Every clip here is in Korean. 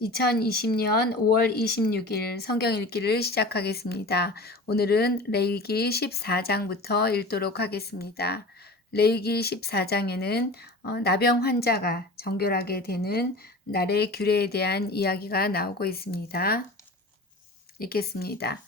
2020년 5월 26일 성경 읽기를 시작하겠습니다. 오늘은 레위기 14장부터 읽도록 하겠습니다. 레위기 14장에는 나병 환자가 정결하게 되는 날의 규례에 대한 이야기가 나오고 있습니다. 읽겠습니다.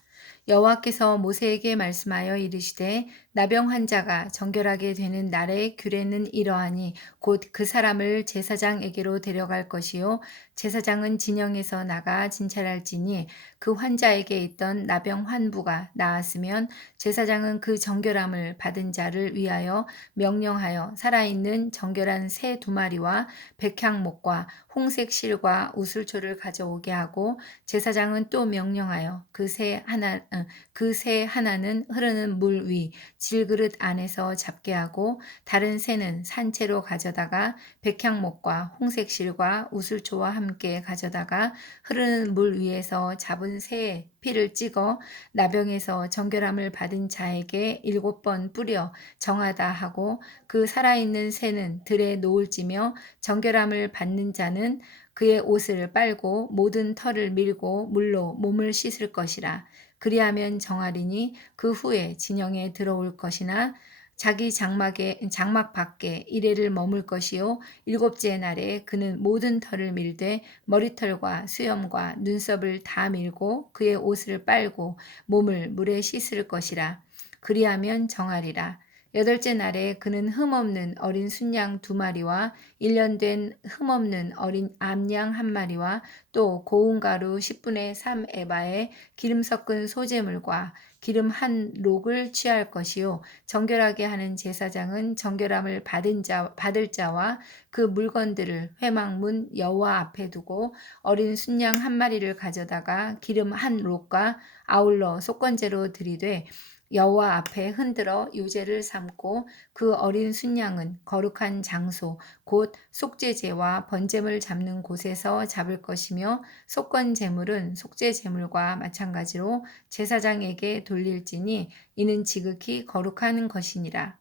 여호와께서 모세에게 말씀하여 이르시되 나병 환자가 정결하게 되는 날의 규례는 이러하니 곧 그 사람을 제사장에게로 데려갈 것이요 제사장은 진영에서 나가 진찰할지니 그 환자에게 있던 나병 환부가 나았으면 제사장은 그 정결함을 받은 자를 위하여 명령하여 살아있는 정결한 새 2마리와 백향목과 홍색 실과 우슬초를 가져오게 하고 제사장은 또 명령하여 그 새 하나는 흐르는 물 위 질그릇 안에서 잡게 하고 다른 새는 산채로 가져다가 백향목과 홍색 실과 우슬초와 함께 가져다가 흐르는 물 위에서 잡은 새의 피를 찍어 나병에서 정결함을 받은 자에게 7번 뿌려 정하다 하고 그 살아있는 새는 들에 놓을지며 정결함을 받는 자는 그의 옷을 빨고 모든 털을 밀고 물로 몸을 씻을 것이라. 그리하면 정하리니 그 후에 진영에 들어올 것이나 자기 장막 밖에 이레를 머물 것이요 7째 날에 그는 모든 털을 밀되 머리털과 수염과 눈썹을 다 밀고 그의 옷을 빨고 몸을 물에 씻을 것이라. 그리하면 정하리라. 8째 날에 그는 흠없는 어린 순양 2마리와 1년 된 흠없는 어린 암양 1마리와 또 고운 가루 10분의 3 에바에 기름 섞은 소재물과 기름 한 록을 취할 것이요 정결하게 하는 제사장은 정결함을 받을 자와 그 물건들을 회막문 여호와 앞에 두고 어린 순양 1마리를 가져다가 기름 한 록과 아울러 속건제로 드리되 여호와 앞에 흔들어 유제를 삼고 그 어린 순양은 거룩한 장소 곧 속죄제와 번제물 잡는 곳에서 잡을 것이며 속건 제물은 속죄 제물과 마찬가지로 제사장에게 돌릴지니 이는 지극히 거룩한 것이니라.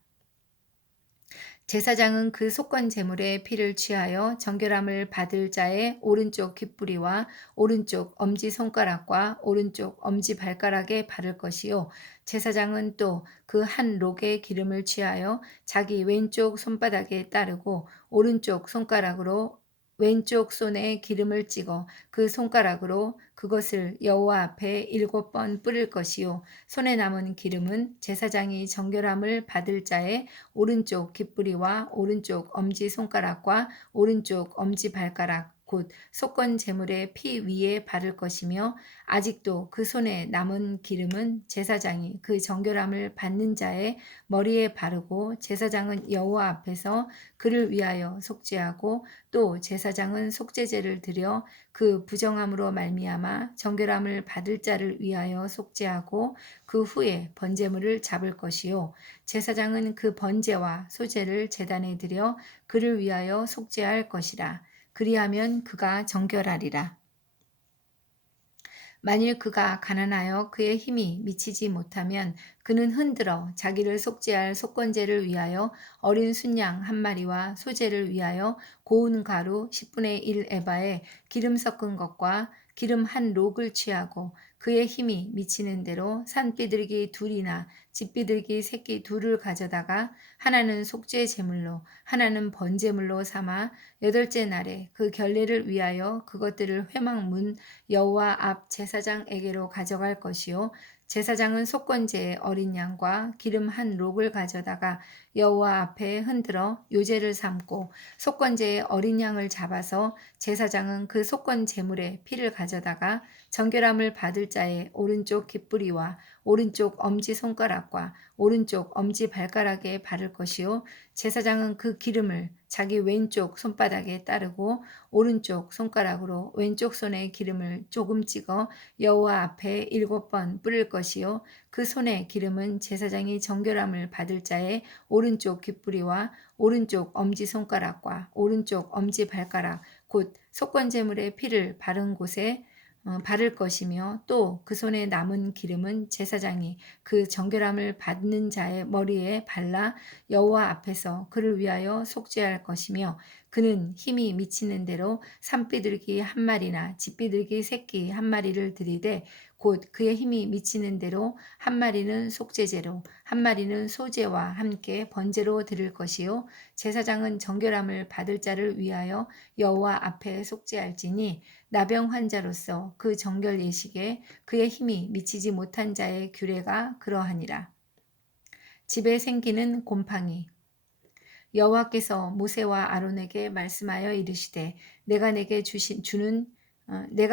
제사장은 그 속건 제물의 피를 취하여 정결함을 받을 자의 오른쪽 귓부리와 오른쪽 엄지손가락과 오른쪽 엄지발가락에 바를 것이요 제사장은 또 그 한 록의 기름을 취하여 자기 왼쪽 손바닥에 따르고 오른쪽 손가락으로 왼쪽 손에 기름을 찍어 그 손가락으로 그것을 여호와 앞에 7번 뿌릴 것이요 손에 남은 기름은 제사장이 정결함을 받을 자의 오른쪽 귓부리와 오른쪽 엄지손가락과 오른쪽 엄지발가락 곧 속건 제물의 피 위에 바를 것이며 아직도 그 손에 남은 기름은 제사장이 그 정결함을 받는 자의 머리에 바르고 제사장은 여호와 앞에서 그를 위하여 속죄하고 또 제사장은 속죄제를 드려 그 부정함으로 말미암아 정결함을 받을 자를 위하여 속죄하고 그 후에 번제물을 잡을 것이요 제사장은 그 번제와 소제를 제단에 드려 그를 위하여 속죄할 것이라. 그리하면 그가 정결하리라. 만일 그가 가난하여 그의 힘이 미치지 못하면 그는 흔들어 자기를 속죄할 속건제를 위하여 어린 순양 1마리와 소제를 위하여 고운 가루 10분의 1 에바에 기름 섞은 것과 기름 한 록을 취하고 그의 힘이 미치는 대로 산비둘기 2이나 집비둘기 새끼 2를 가져다가 하나는 속죄 제물로 하나는 번제물로 삼아 8째 날에 그 결례를 위하여 그것들을 회막문 여호와 앞 제사장에게로 가져갈 것이요 제사장은 속건제의 어린 양과 기름 한 록을 가져다가 여호와 앞에 흔들어 요제를 삼고 속건제의 어린 양을 잡아서 제사장은 그 속건 제물의 피를 가져다가 정결함을 받을 자의 오른쪽 귓부리와 오른쪽 엄지 손가락과 오른쪽 엄지 발가락에 바를 것이요 제사장은 그 기름을 자기 왼쪽 손바닥에 따르고 오른쪽 손가락으로 왼쪽 손에 기름을 조금 찍어 여호와 앞에 7번 뿌릴 것이요 그 손에 기름은 제사장이 정결함을 받을 자의 오른쪽 귓부리와 오른쪽 엄지손가락과 오른쪽 엄지발가락 곧 속건제물의 피를 바른 곳에 바를 것이며 또 그 손에 남은 기름은 제사장이 그 정결함을 받는 자의 머리에 발라 여호와 앞에서 그를 위하여 속죄할 것이며 그는 힘이 미치는 대로 산비둘기 한 마리나 집비둘기 새끼 한 마리를 들이되 곧 그의 힘이 미치는 대로 한 마리는 속죄제로 한 마리는 소제와 함께 번제로 드릴 것이요 제사장은 정결함을 받을 자를 위하여 여호와 앞에 속죄할지니 나병 환자로서 그 정결 예식에 그의 힘이 미치지 못한 자의 규례가 그러하니라. 집에 생기는 곰팡이. 여호와께서 모세와 아론에게 말씀하여 이르시되 내가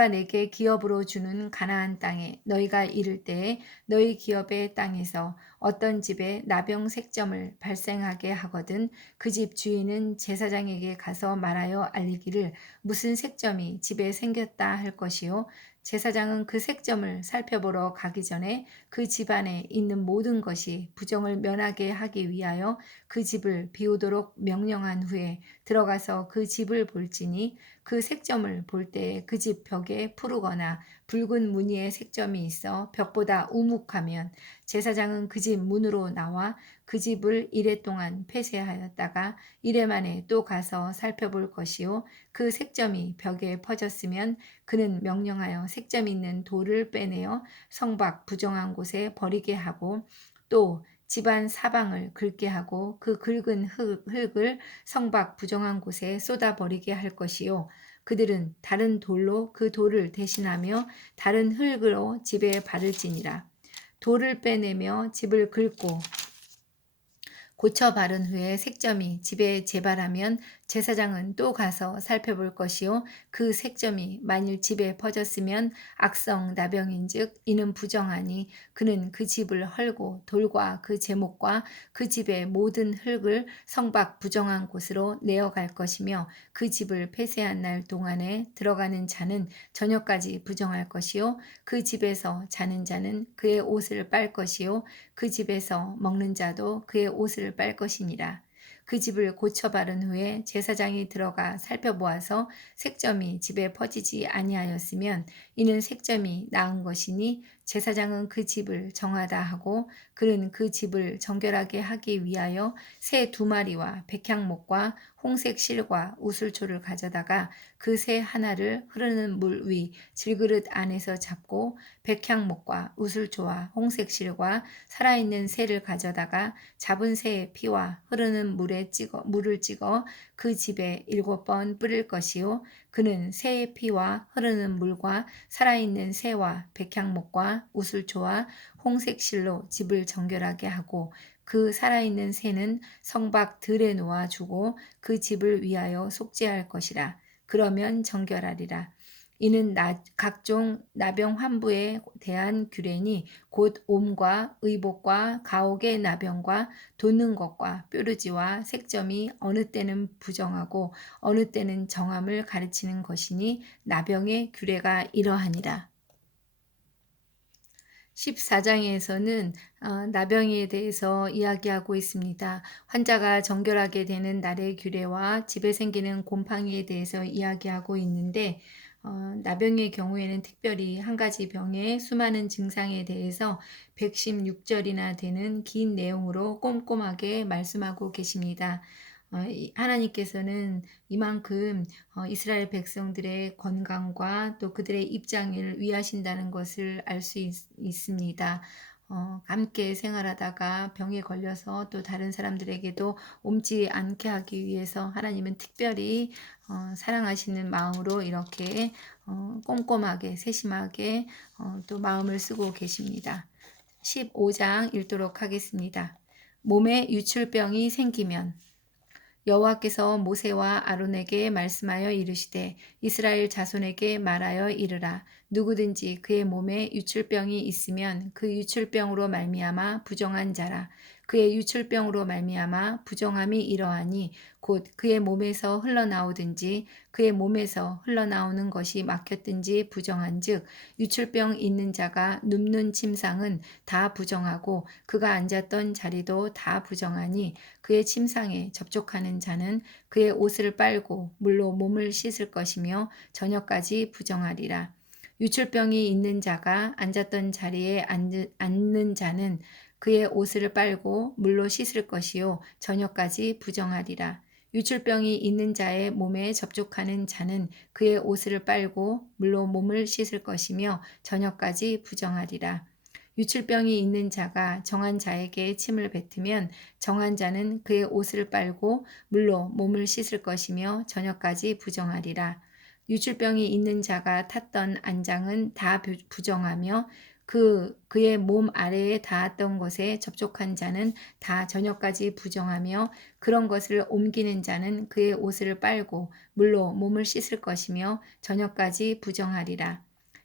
내게 기업으로 주는 가나안 땅에 너희가 이를 때에 너희 기업의 땅에서 어떤 집에 나병 색점을 발생하게 하거든 그 집 주인은 제사장에게 가서 말하여 알리기를 무슨 색점이 집에 생겼다 할 것이요 제사장은 그 색점을 살펴보러 가기 전에 그 집안에 있는 모든 것이 부정을 면하게 하기 위하여 그 집을 비우도록 명령한 후에 들어가서 그 집을 볼지니 그 색점을 볼 때에 그 집 벽에 푸르거나 붉은 무늬의 색점이 있어 벽보다 우묵하면 제사장은 그 집 문으로 나와 그 집을 이레 동안 폐쇄하였다가 이레 만에 또 가서 살펴볼 것이요 그 색점이 벽에 퍼졌으면 그는 명령하여 색점 있는 돌을 빼내어 성밖 부정한 곳에 버리게 하고 또 집안 사방을 긁게 하고 그 긁은 흙을 성밖 부정한 곳에 쏟아 버리게 할 것이요 그들은 다른 돌로 그 돌을 대신하며 다른 흙으로 집에 바를지니라. 돌을 빼내며 집을 긁고 고쳐 바른 후에 색점이 집에 재발하면 제사장은 또 가서 살펴볼 것이요 그 색점이 만일 집에 퍼졌으면 악성 나병인즉 이는 부정하니 그는 그 집을 헐고 돌과 그 제목과 그 집의 모든 흙을 성밖 부정한 곳으로 내어갈 것이며 그 집을 폐쇄한 날 동안에 들어가는 자는 저녁까지 부정할 것이요 그 집에서 자는 자는 그의 옷을 빨 것이요 그 집에서 먹는 자도 그의 옷을 빨 것이니라. 그 집을 고쳐 바른 후에 제사장이 들어가 살펴보아서 색점이 집에 퍼지지 아니하였으면 이는 색점이 나은 것이니 제사장은 그 집을 정하다 하고 그는 그 집을 정결하게 하기 위하여 새 2마리와 백향목과 홍색 실과 우슬초를 가져다가 그 새 하나를 흐르는 물 위 질그릇 안에서 잡고 백향목과 우슬초와 홍색 실과 살아있는 새를 가져다가 잡은 새의 피와 흐르는 물을 찍어 그 집에 7번 뿌릴 것이요 그는 새의 피와 흐르는 물과 살아있는 새와 백향목과 우슬초와 홍색 실로 집을 정결하게 하고 그 살아있는 새는 성밖 들에 놓아 주고 그 집을 위하여 속죄할 것이라. 그러면 정결하리라. 이는 각종 나병 환부에 대한 규례니 곧 옴과 의복과 가옥의 나병과 돋는 것과 뾰루지와 색점이 어느 때는 부정하고 어느 때는 정함을 가르치는 것이니 나병의 규례가 이러하니라. 14장에서는 나병에 대해서 이야기하고 있습니다. 환자가 정결하게 되는 날의 규례와 집에 생기는 곰팡이에 대해서 이야기하고 있는데 나병의 경우에는 특별히 한 가지 병의 수많은 증상에 대해서 116절이나 되는 긴 내용으로 꼼꼼하게 말씀하고 계십니다. 하나님께서는 이만큼 이스라엘 백성들의 건강과 또 그들의 입장을 위하신다는 것을 알 수 있습니다. 함께 생활하다가 병에 걸려서 또 다른 사람들에게도 옮지 않게 하기 위해서 하나님은 특별히 사랑하시는 마음으로 이렇게 꼼꼼하게 세심하게 또 마음을 쓰고 계십니다. 15장 읽도록 하겠습니다. 몸에 유출병이 생기면 여호와께서 모세와 아론에게 말씀하여 이르시되 이스라엘 자손에게 말하여 이르라 누구든지 그의 몸에 유출병이 있으면 그 유출병으로 말미암아 부정한 자라 그의 유출병으로 말미암아 부정함이 이러하니 곧 그의 몸에서 흘러나오든지 그의 몸에서 흘러나오는 것이 막혔든지 부정한즉 유출병 있는 자가 눕는 침상은 다 부정하고 그가 앉았던 자리도 다 부정하니 그의 침상에 접촉하는 자는 그의 옷을 빨고 물로 몸을 씻을 것이며 저녁까지 부정하리라. 유출병이 있는 자가 앉았던 자리에 앉는 자는 그의 옷을 빨고 물로 씻을 것이요 저녁까지 부정하리라. 유출병이 있는 자의 몸에 접촉하는 자는 그의 옷을 빨고 물로 몸을 씻을 것이며 저녁까지 부정하리라. 유출병이 있는 자가 정한 자에게 침을 뱉으면 정한 자는 그의 옷을 빨고 물로 몸을 씻을 것이며 저녁까지 부정하리라. 유출병이 있는 자가 탔던 안장은 다 부정하며 그의 몸 아래에 닿았던 것에 접촉한 자는 다 저녁까지 부정하며 그런 것을 옮기는 자는 그의 옷을 빨고 물로 몸을 씻을 것이며 저녁까지 부정하리라.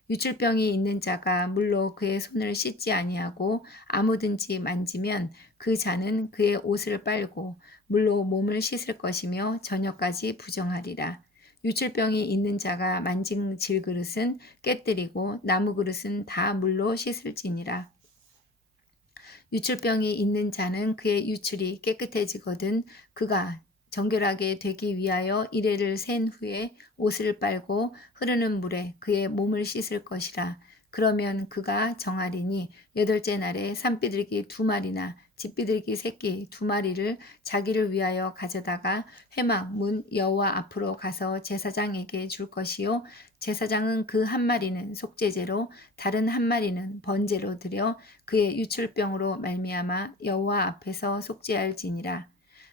유출병이 있는 자가 물로 그의 손을 씻지 아니하고 아무든지 만지면 그 자는 그의 옷을 빨고 물로 몸을 씻을 것이며 저녁까지 부정하리라. 유출병이 있는 자가 만진 질그릇은 깨뜨리고 나무 그릇은 다 물로 씻을지니라. 유출병이 있는 자는 그의 유출이 깨끗해지거든 그가 정결하게 되기 위하여 이레를 센 후에 옷을 빨고 흐르는 물에 그의 몸을 씻을 것이라. 그러면 그가 정하리니 여덟째 날에 산비둘기 2마리나 집비둘기 새끼 2마리를 자기를 위하여 가져다가 회막 문 여호와 앞으로 가서 제사장에게 줄 것이요 제사장은 그 1마리는 속죄제로 다른 1마리는 번제로 드려 그의 유출병으로 말미암아 여호와 앞에서 속죄할지니라.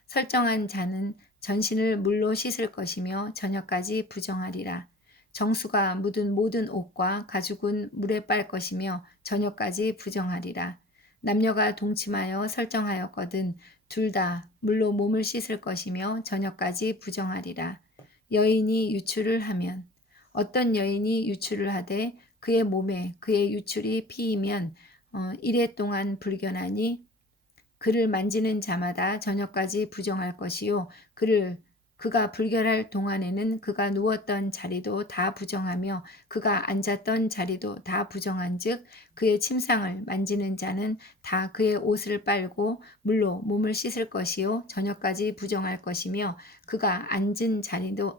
설정한 자는 전신을 물로 씻을 것이며 저녁까지 부정하리라. 정수가 묻은 모든 옷과 가죽은 물에 빨 것이며 저녁까지 부정하리라. 남녀가 동침하여 설정하였거든 둘 다 물로 몸을 씻을 것이며 저녁까지 부정하리라. 여인이 유출을 하면 어떤 여인이 유출을 하되 그의 몸에 그의 유출이 피이면 이래 동안 불견하니 그를 만지는 자마다 저녁까지 부정할 것이요 그가 불결할 동안에는 그가 누웠던 자리도 다 부정하며 그가 앉았던 자리도 다 부정한즉 그의 침상을 만지는 자는 다 그의 옷을 빨고 물로 몸을 씻을 것이요 저녁까지 부정할 것이며 그가 앉은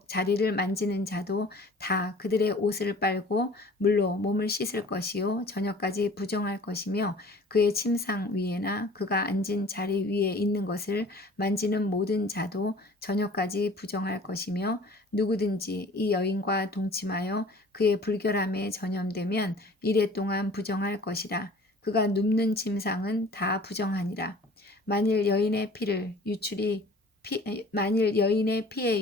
자리를 만지는 자도 다 그들의 옷을 빨고 물로 몸을 씻을 것이요 저녁까지 부정할 것이며 그의 침상 위에나 그가 앉은 자리 위에 있는 것을 만지는 모든 자도 저녁까지 부정할 것이며 누구든지 이 여인과 동침하여 그의 불결함에 전염되면 이래 동안 부정할 것이라. 그가 눕는 침상은 다 부정하니라. 만일 여인의 피의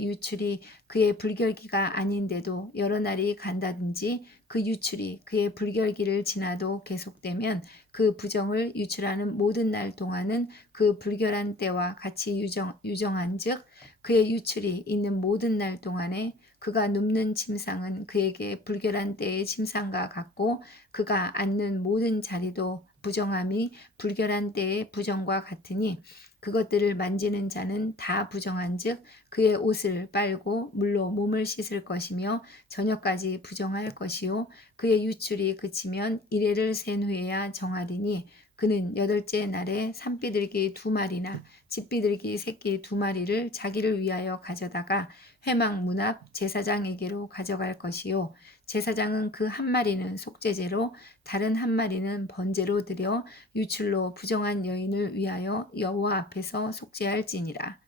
유출이 그의 불결기가 아닌데도 여러 날이 간다든지 그 유출이 그의 불결기를 지나도 계속되면 그 부정을 유출하는 모든 날 동안은 그 불결한 때와 같이 유정한즉 그의 유출이 있는 모든 날 동안에 그가 눕는 침상은 그에게 불결한 때의 침상과 같고 그가 앉는 모든 자리도 부정함이 불결한 때의 부정과 같으니 그것들을 만지는 자는 다 부정한즉 그의 옷을 빨고 물로 몸을 씻을 것이며 저녁까지 부정할 것이요 그의 유출이 그치면 이레를 센 후에야 정하리니 그는 여덟째 날에 산비둘기 2마리나 집비둘기 새끼 2마리를 자기를 위하여 가져다가 회막 문 앞 제사장에게로 가져갈 것이요 제사장은 그 1마리는 속죄제로 다른 1마리는 번제로 드려 유출로 부정한 여인을 위하여 여호와 앞에서 속죄할지니라.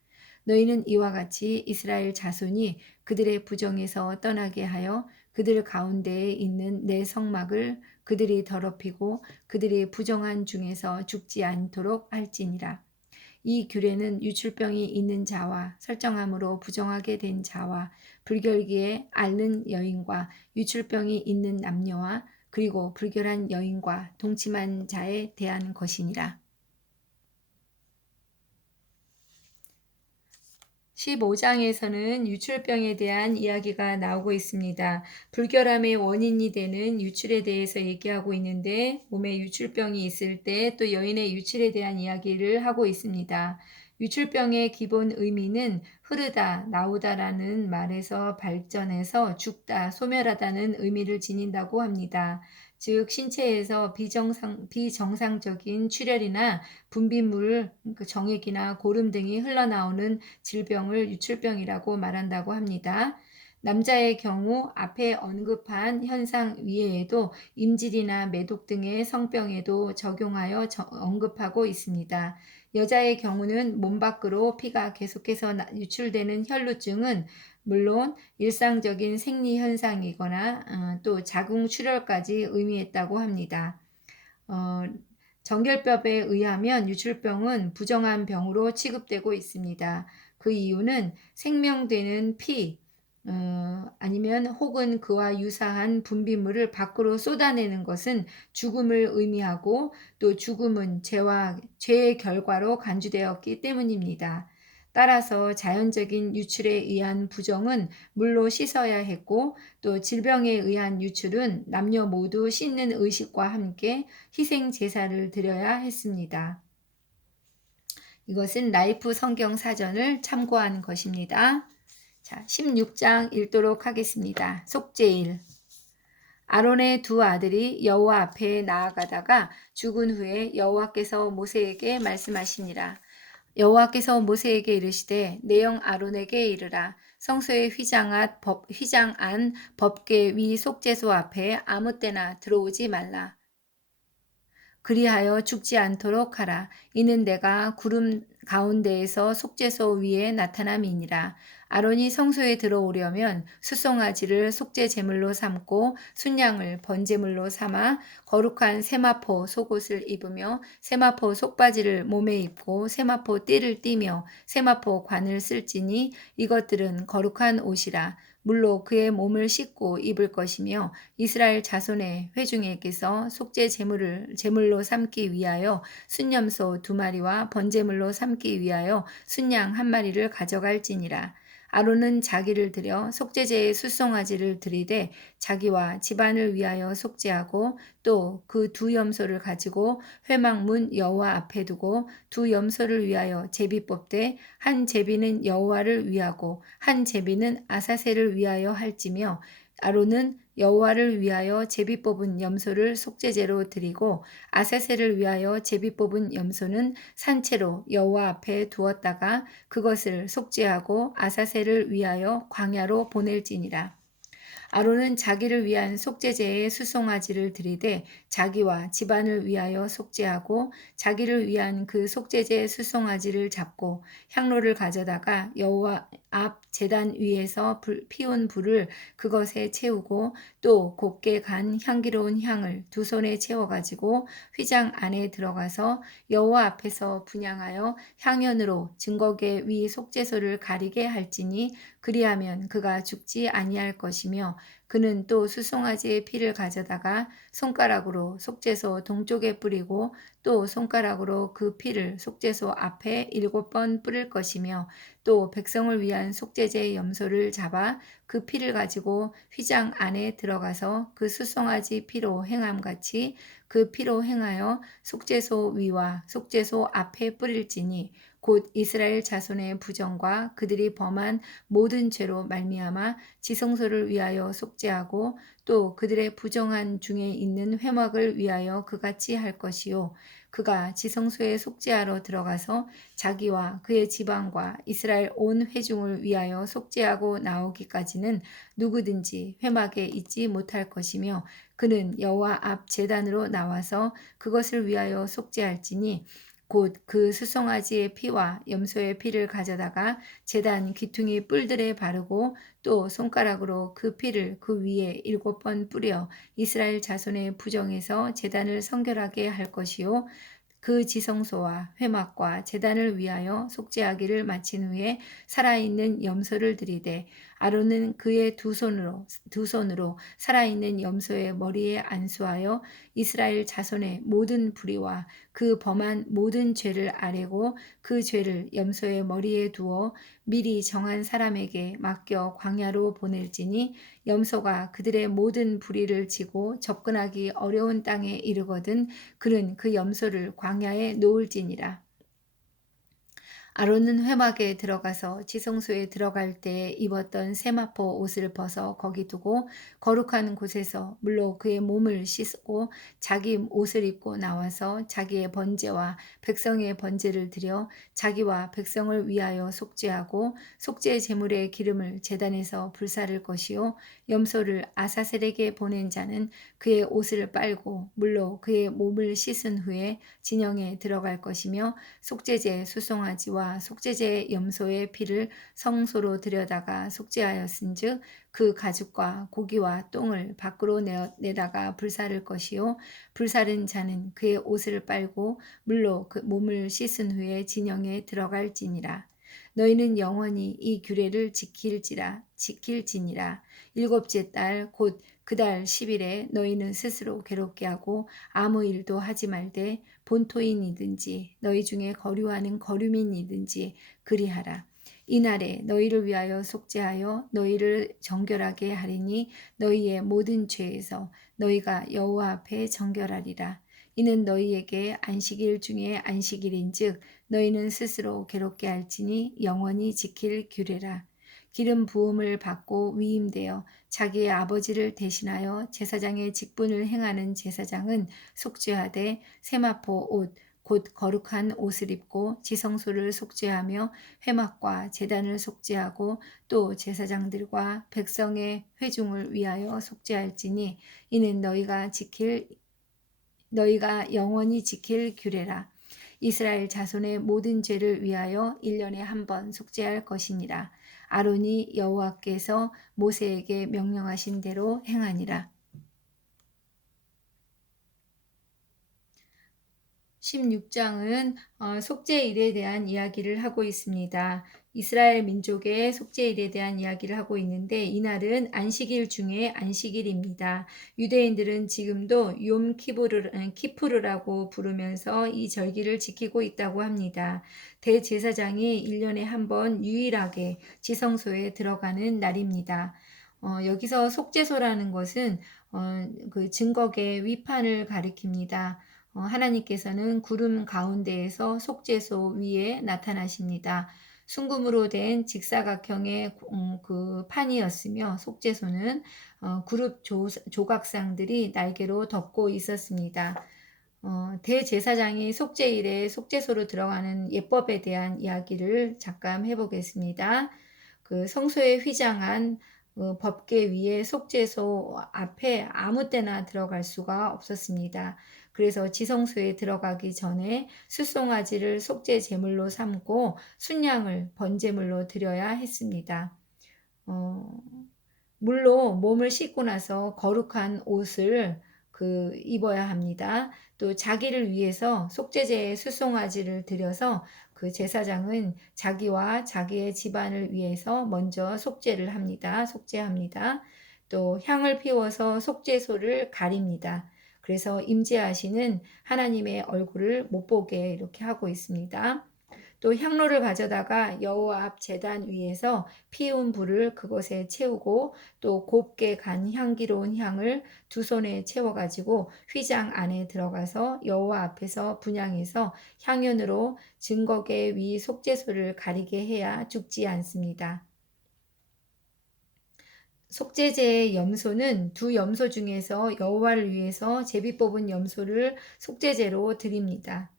너희는 이와 같이 이스라엘 자손이 그들의 부정에서 떠나게 하여 그들 가운데에 있는 내 성막을 그들이 더럽히고 그들이 부정한 중에서 죽지 않도록 할지니라. 이 규례는 유출병이 있는 자와 설정함으로 부정하게 된 자와 불결기에 앓는 여인과 유출병이 있는 남녀와 그리고 불결한 여인과 동침한 자에 대한 것이니라. 15장에서는 유출병에 대한 이야기가 나오고 있습니다. 불결함의 원인이 되는 유출에 대해서 얘기하고 있는데 몸에 유출병이 있을 때 또 여인의 유출에 대한 이야기를 하고 있습니다. 유출병의 기본 의미는 흐르다, 나오다라는 말에서 발전해서 죽다, 소멸하다는 의미를 지닌다고 합니다. 즉 신체에서 비정상적인 출혈이나 분비물, 정액이나 고름 등이 흘러나오는 질병을 유출병이라고 말한다고 합니다. 남자의 경우 앞에 언급한 현상 위에에도 임질이나 매독 등의 성병에도 적용하여 언급하고 있습니다. 여자의 경우는 몸 밖으로 피가 계속해서 유출되는 혈루증은 물론 일상적인 생리 현상이거나 또 자궁 출혈까지 의미했다고 합니다. 어, 정결법에 의하면 유출병은 부정한 병으로 취급되고 있습니다. 그 이유는 생명되는 피, 아니면 혹은 그와 유사한 분비물을 밖으로 쏟아내는 것은 죽음을 의미하고 또 죽음은 죄의 결과로 간주되었기 때문입니다. 따라서 자연적인 유출에 의한 부정은 물로 씻어야 했고 또 질병에 의한 유출은 남녀 모두 씻는 의식과 함께 희생 제사를 드려야 했습니다. 이것은 라이프 성경 사전을 참고한 것입니다. 자, 16장 읽도록 하겠습니다. 속죄일. 아론의 두 아들이 여호와 앞에 나아가다가 죽은 후에 여호와께서 모세에게 말씀하시니라. 여호와께서 모세에게 이르시되 내 형 아론에게 이르라. 성소의 휘장 안 법궤 위 속죄소 앞에 아무 때나 들어오지 말라. 그리하여 죽지 않도록 하라. 이는 내가 구름 가운데에서 속죄소 위에 나타남이니라. 아론이 성소에 들어오려면 수송아지를 속죄 제물로 삼고 순양을 번제물로 삼아 거룩한 세마포 속옷을 입으며 세마포 속바지를 몸에 입고 세마포 띠를 띠며 세마포 관을 쓸지니 이것들은 거룩한 옷이라. 물로 그의 몸을 씻고 입을 것이며 이스라엘 자손의 회중에게서 속죄 제물로 삼기 위하여 순염소 2마리와 번제물로 삼기 위하여 순양 1마리를 가져갈지니라. 아론은 자기를 들여 속죄제의 수송아지를 들이되 자기와 집안을 위하여 속죄하고 또 그 두 염소를 가지고 회막문 여호와 앞에 두고 두 염소를 위하여 제비 뽑되 한 제비는 여호와를 위하고 한 제비는 아사셀을 위하여 할지며 아론은 여호와를 위하여 제비 뽑은 염소를 속죄제로 드리고 아사셀을 위하여 제비 뽑은 염소는 산채로 여호와 앞에 두었다가 그것을 속죄하고 아사셀을 위하여 광야로 보낼지니라. 아론은 자기를 위한 속죄제의 수송아지를 들이되 자기와 집안을 위하여 속죄하고 자기를 위한 그 속죄제의 수송아지를 잡고 향로를 가져다가 여호와 앞 제단 위에서 피운 불을 그것에 채우고 또 곱게 간 향기로운 향을 두 손에 채워가지고 휘장 안에 들어가서 여호와 앞에서 분향하여 향연으로 증거계 위 속죄소를 가리게 할지니 그리하면 그가 죽지 아니할 것이며 그는 또 수송아지의 피를 가져다가 손가락으로 속죄소 동쪽에 뿌리고 또 손가락으로 그 피를 속죄소 앞에 7번 뿌릴 것이며 또 백성을 위한 속죄제의 염소를 잡아 그 피를 가지고 휘장 안에 들어가서 그 수송아지 피로 행함같이 그 피로 행하여 속죄소 위와 속죄소 앞에 뿌릴지니 곧 이스라엘 자손의 부정과 그들이 범한 모든 죄로 말미암아 지성소를 위하여 속죄하고 또 그들의 부정한 중에 있는 회막을 위하여 그같이 할 것이요 그가 지성소에 속죄하러 들어가서 자기와 그의 지방과 이스라엘 온 회중을 위하여 속죄하고 나오기까지는 누구든지 회막에 있지 못할 것이며 그는 여호와 앞 제단으로 나와서 그것을 위하여 속죄할지니 곧 그 수송아지의 피와 염소의 피를 가져다가 제단 귀퉁이 뿔들에 바르고 또 손가락으로 그 피를 그 위에 7번 뿌려 이스라엘 자손의 부정에서 제단을 성결하게 할 것이요 그 지성소와 회막과 제단을 위하여 속죄하기를 마친 후에 살아있는 염소를 들이되 아론은 그의 두 손으로 살아있는 염소의 머리에 안수하여 이스라엘 자손의 모든 불의와 그 범한 모든 죄를 아뢰고 그 죄를 염소의 머리에 두어 미리 정한 사람에게 맡겨 광야로 보낼지니 염소가 그들의 모든 불의를 지고 접근하기 어려운 땅에 이르거든 그는 그 염소를 광야에 놓을지니라. 아론은 회막에 들어가서 지성소에 들어갈 때 입었던 세마포 옷을 벗어 거기 두고 거룩한 곳에서 물로 그의 몸을 씻고 자기 옷을 입고 나와서 자기의 번제와 백성의 번제를 드려 자기와 백성을 위하여 속죄하고 속죄 제물의 기름을 제단에서 불사를 것이요 염소를 아사셀에게 보낸 자는 그의 옷을 빨고 물로 그의 몸을 씻은 후에 진영에 들어갈 것이며 속죄제 수송아지와 속죄제 염소의 피를 성소로 들여다가 속죄하였은즉 그 가죽과 고기와 똥을 밖으로 내다가 불사를 것이요 불사른 자는 그의 옷을 빨고 물로 그 몸을 씻은 후에 진영에 들어갈지니라. 너희는 영원히 이 규례를 지킬지니라. 일곱째 달 곧 그 달 10일에 너희는 스스로 괴롭게 하고 아무 일도 하지 말되 본토인이든지 너희 중에 거류하는 거류민이든지 그리하라. 이날에 너희를 위하여 속죄하여 너희를 정결하게 하리니 너희의 모든 죄에서 너희가 여호와 앞에 정결하리라. 이는 너희에게 안식일 중에 안식일인즉 너희는 스스로 괴롭게 할지니 영원히 지킬 규례라. 기름 부음을 받고 위임되어 자기의 아버지를 대신하여 제사장의 직분을 행하는 제사장은 속죄하되 세마포 옷 곧 거룩한 옷을 입고 지성소를 속죄하며 회막과 제단을 속죄하고 또 제사장들과 백성의 회중을 위하여 속죄할지니 이는 너희가 영원히 지킬 규례라. 이스라엘 자손의 모든 죄를 위하여 1년에 한 번 속죄할 것이니라. 아론이 여호와께서 모세에게 명령하신 대로 행하니라. 16장은 속죄일에 대한 이야기를 하고 있습니다. 이스라엘 민족의 속죄일에 대한 이야기를 하고 있는데 이날은 안식일 중에 안식일입니다. 유대인들은 지금도 키푸르라고 부르면서 이 절기를 지키고 있다고 합니다. 대제사장이 1년에 한 번 유일하게 지성소에 들어가는 날입니다. 여기서 속죄소라는 것은 그 증거계 위판을 가리킵니다. 하나님께서는 구름 가운데에서 속죄소 위에 나타나십니다. 순금으로 된 직사각형의 그 판이었으며 속죄소는 그룹 조각상들이 날개로 덮고 있었습니다. 대제사장이 속죄일에 속죄소로 들어가는 예법에 대한 이야기를 잠깐 해보겠습니다. 그 성소에 휘장한 법궤 위에 속죄소 앞에 아무 때나 들어갈 수가 없었습니다. 그래서 지성소에 들어가기 전에 숫송아지를 속죄 제물로 삼고 순양을 번제물로 드려야 했습니다. 물로 몸을 씻고 나서 거룩한 옷을 입어야 합니다. 또 자기를 위해서 속죄제에 숫송아지를 드려서 그 제사장은 자기와 자기의 집안을 위해서 먼저 속죄합니다. 또 향을 피워서 속죄소를 가립니다. 그래서 임재하시는 하나님의 얼굴을 못 보게 이렇게 하고 있습니다. 또 향로를 가져다가 여호와 앞 제단 위에서 피운 불을 그것에 채우고 또 곱게 간 향기로운 향을 두 손에 채워가지고 휘장 안에 들어가서 여호와 앞에서 분향해서 향연으로 증거계 위 속죄소를 가리게 해야 죽지 않습니다. 속죄제의 염소는 두 염소 중에서 여호와를 위해서 제비 뽑은 염소를 속죄제로 드립니다.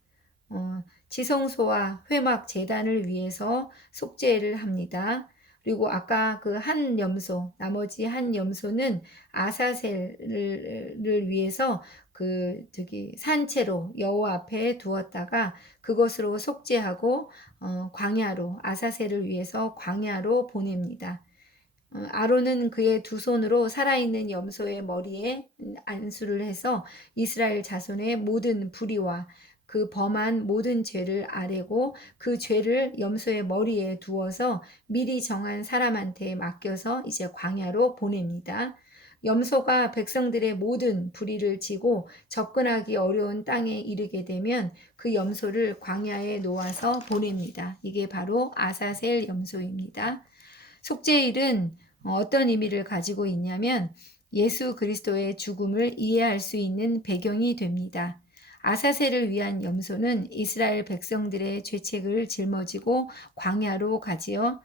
지성소와 회막 제단을 위해서 속죄를 합니다. 그리고 아까 그 한 염소, 나머지 한 염소는 아사셀을 위해서 산채로 여호와 앞에 두었다가 그것으로 속죄하고 광야로 아사셀을 위해서 광야로 보냅니다. 아론은 그의 두 손으로 살아있는 염소의 머리에 안수를 해서 이스라엘 자손의 모든 불의와 그 범한 모든 죄를 아뢰고 그 죄를 염소의 머리에 두어서 미리 정한 사람한테 맡겨서 이제 광야로 보냅니다. 염소가 백성들의 모든 불의를 지고 접근하기 어려운 땅에 이르게 되면 그 염소를 광야에 놓아서 보냅니다. 이게 바로 아사셀 염소입니다. 속죄일은 어떤 의미를 가지고 있냐면 예수 그리스도의 죽음을 이해할 수 있는 배경이 됩니다. 아사셀을 위한 염소는 이스라엘 백성들의 죄책을 жил머지고 광야로 가지요.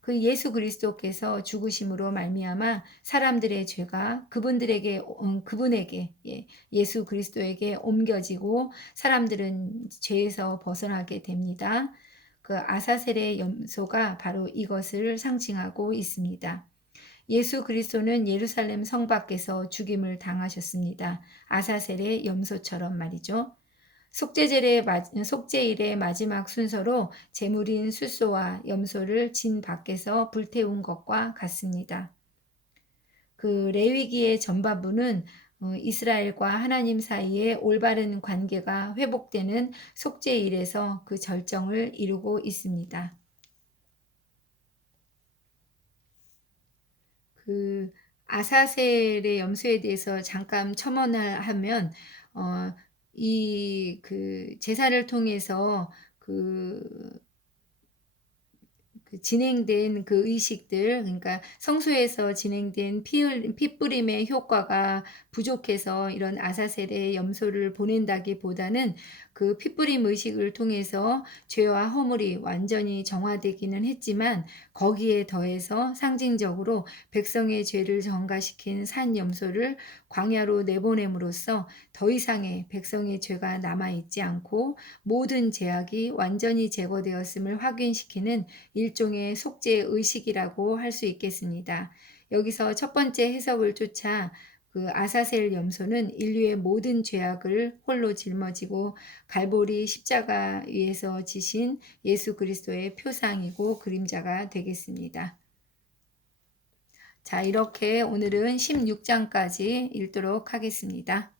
그 예수 그리스도께서 죽으심으로 말미암아 사람들의 죄가 그분에게 예수 그리스도에게 옮겨지고 사람들은 죄에서 벗어나게 됩니다. 그 아사셀의 염소가 바로 이것을 상징하고 있습니다. 예수 그리스도는 예루살렘 성 밖에서 죽임을 당하셨습니다. 아사셀의 염소처럼 말이죠. 속죄일의 마지막 순서로 제물인 숫소와 염소를 진 밖에서 불태운 것과 같습니다. 그 레위기의 전반부는 이스라엘과 하나님 사이의 올바른 관계가 회복되는 속죄일에서 그 절정을 이루고 있습니다. 그 아사셀의 염소에 대해서 잠깐 첨언을 하면 이 그 제사를 통해서 그 진행된 그 의식들, 그러니까 성소에서 진행된 피 뿌림의 효과가 부족해서 이런 아사셀의 염소를 보낸다기보다는 그 피 뿌림 의식을 통해서 죄와 허물이 완전히 정화되기는 했지만 거기에 더해서 상징적으로 백성의 죄를 전가시킨 산 염소를 광야로 내보냄으로써 더 이상의 백성의 죄가 남아 있지 않고 모든 죄악이 완전히 제거되었음을 확인시키는 일종의 속죄 의식이라고 할 수 있겠습니다. 여기서 첫 번째 해석을 쫓아 그 아사셀 염소는 인류의 모든 죄악을 홀로 짊어지고 갈보리 십자가 위에서 지신 예수 그리스도의 표상이고 그림자가 되겠습니다. 자, 이렇게 오늘은 16장까지 읽도록 하겠습니다.